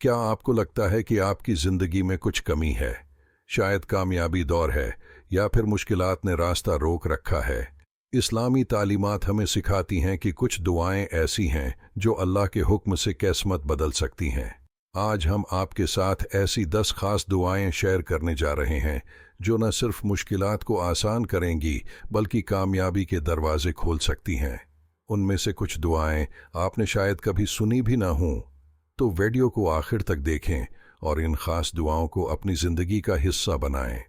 क्या आपको लगता है कि आपकी ज़िंदगी में कुछ कमी है? शायद कामयाबी दौर है या फिर मुश्किलात ने रास्ता रोक रखा है। इस्लामी तालीमात हमें सिखाती हैं कि कुछ दुआएं ऐसी हैं जो अल्लाह के हुक्म से किस्मत बदल सकती हैं। आज हम आपके साथ ऐसी 10 खास दुआएं शेयर करने जा रहे हैं जो न सिर्फ मुश्किलात को आसान करेंगी बल्कि कामयाबी के दरवाजे खोल सकती हैं। उनमें से कुछ दुआएं आपने शायद कभी सुनी भी ना हों, तो वीडियो को आखिर तक देखें और इन खास दुआओं को अपनी ज़िंदगी का हिस्सा बनाएं।